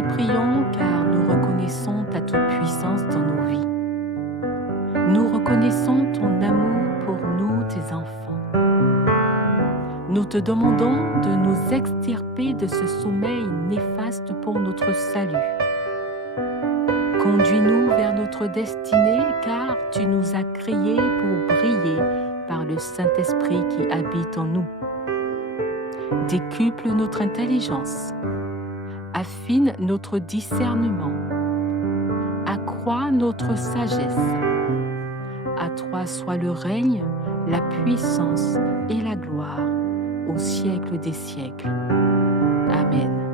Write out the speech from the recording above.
te prions car nous reconnaissons ta toute-puissance dans nos vies. Nous reconnaissons ton amour pour nous, tes enfants. Nous te demandons de nous extirper de ce sommeil néfaste pour notre salut. Conduis-nous vers notre destinée, car tu nous as créés pour briller par le Saint-Esprit qui habite en nous. Décuple notre intelligence, affine notre discernement, accroît notre sagesse. À toi soit le règne, la puissance et la gloire au siècle des siècles. Amen.